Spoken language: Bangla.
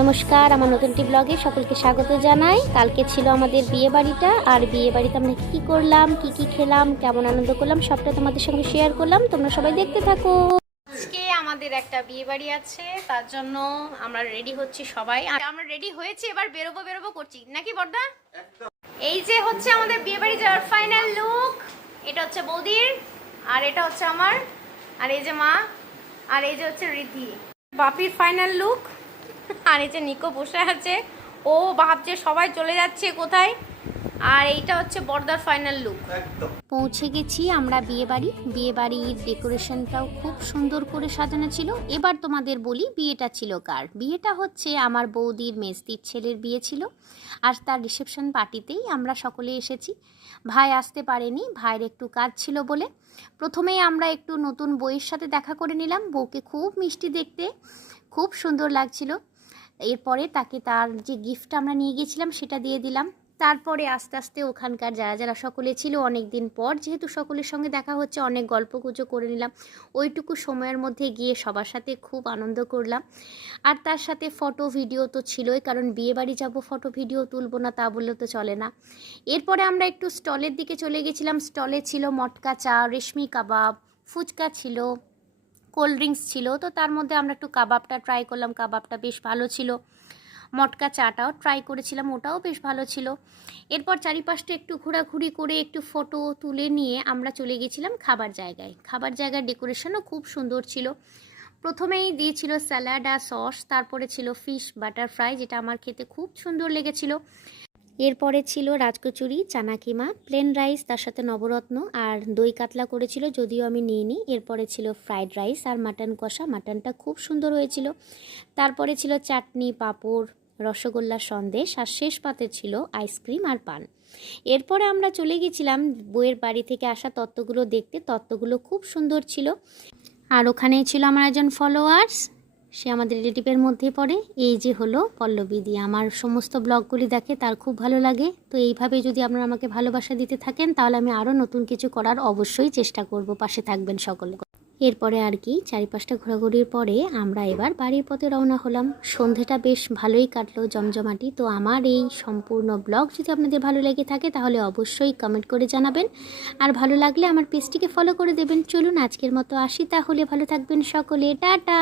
নমস্কার, আমার নতুন একটি ব্লগে সকলকে স্বাগত জানাই। কালকে ছিল আমাদের বিয়ে বাড়িটা, আর বিয়ে বাড়িতে আমরা কী করলাম, কি খেলাম, কেমন আনন্দ করলাম সবটা তোমাদের সঙ্গে শেয়ার করলাম। তোমরা সবাই দেখতে থাকো। আজকে আমাদের একটা বিয়ে বাড়ি আছে, তার জন্য আমরা রেডি হচ্ছি সবাই। আর আমরা রেডি হয়েছি, এবার বেরোবো করছি নাকি বড়দা? এই যে হচ্ছে আমাদের বিয়ে বাড়ি যাওয়ার ফাইনাল লুক। এটা হচ্ছে বৌদির, আর এটা হচ্ছে আমার, আর এই যে মা, আর এই যে হচ্ছে রীতি বাপির ফাইনাল লুক। আর এই যে নিকো বসে আছে, ও ভাবছে সবাই চলে যাচ্ছে কোথায়। আর এইটা হচ্ছে বড়দার ফাইনাল লুক। পৌঁছে গেছি আমরা বিয়ে বাড়ির ডেকোরেশনটাও খুব সুন্দর করে সাজানো ছিল। এবার তোমাদের বলি বিয়েটা ছিল কার। বিয়েটা হচ্ছে আমার বৌদির মেজদির ছেলের বিয়ে ছিল, আর তার রিসেপশন পার্টিতেই আমরা সকলে এসেছি। ভাই আসতে পারেনি, ভাইয়ের একটু কাজ ছিল বলে। প্রথমেই আমরা একটু নতুন বউয়ের সাথে দেখা করে নিলাম। বউকে খুব মিষ্টি দেখতে, খুব সুন্দর লাগছিল। এরপরে তাকে তার যে গিফটটা আমরা নিয়ে গিয়েছিলাম সেটা দিয়ে দিলাম। তারপরে আস্তে আস্তে ওখানকার যারা সকলে ছিল, অনেক দিন পর যেহেতু সকলের সঙ্গে দেখা হচ্ছে, অনেক গল্পগুজব করে নিলাম। ওইটুকু সময়ের মধ্যে গিয়ে সবার সাথে খুব আনন্দ করলাম। আর তার সাথে ফটো ভিডিও তো ছিলই, কারণ বিয়ে বাড়ি যাবো ফটো ভিডিও তুলবো না তা বললে তো চলে না। এরপরে আমরা একটু স্টলের দিকে চলে গেছিলাম। স্টলে ছিল মটকা চা, রেশমি কাবাব, ফুচকা ছিল, কোল্ড ড্রিঙ্কস ছিল। তো তার মধ্যে আমরা একটু কাবাবটা ট্রাই করলাম, কাবাবটা বেশ ভালো ছিল। মটকা চাটাও ট্রাই করেছিলাম, ওটাও বেশ ভালো ছিল। এরপর চারিপাশটা একটু ঘোরাঘুরি করে একটু ফটো তুলে নিয়ে আমরা চলে গেছিলাম খাবার জায়গায়। খাবার জায়গার ডেকোরেশনও খুব সুন্দর ছিল। প্রথমেই দিয়েছিল স্যালাড আর সস, তারপরে ছিল ফিশ বাটার ফ্রাই, যেটা আমার খেতে খুব সুন্দর লেগেছিল। এরপরে ছিল রাজকচুরি, চানা কিমা, প্লেন রাইস, তার সাথে নবরত্ন আর দই কাতলা করেছিল, যদিও আমি নিইনি। এরপরে ছিল ফ্রাইড রাইস আর মাটন কষা, মাটনটা খুব সুন্দর হয়েছিল। তারপরে ছিল চাটনি, পাঁপড়, রসগোল্লা, সন্দেশ, আর শেষ পাতে ছিল আইসক্রিম আর পান। এরপরে আমরা চলে গেছিলাম বউয়ের বাড়ি থেকে আসা তত্ত্বগুলো দেখতে। তত্ত্বগুলো খুব সুন্দর ছিল। আর ওখানেই ছিল আমার একজন ফলোয়ার্স, সে আমাদের রিলেটিভের মধ্যে পড়ে। এই যে হলো পল্লবী দি, আমার সমস্ত ব্লগগুলি দেখে, তার খুব ভালো লাগে। তো এইভাবে যদি আপনারা আমাকে ভালোবাসা দিতে থাকেন, তাহলে আমি আরও নতুন কিছু করার অবশ্যই চেষ্টা করব। পাশে থাকবেন সকলে। এরপরে আর কি, চারিপাশটা ঘোরাঘুরির পরে আমরা এবার বাড়ির পথে রওনা হলাম। সন্ধেটা বেশ ভালোই কাটলো, জমজমাটি। তো আমার এই সম্পূর্ণ ব্লগ যদি আপনাদের ভালো লেগে থাকে, তাহলে অবশ্যই কমেন্ট করে জানাবেন। আর ভালো লাগলে আমার পেজটিকে ফলো করে দেবেন। চলুন আজকের মতো আসি তাহলে, ভালো থাকবেন সকলে, টাটা।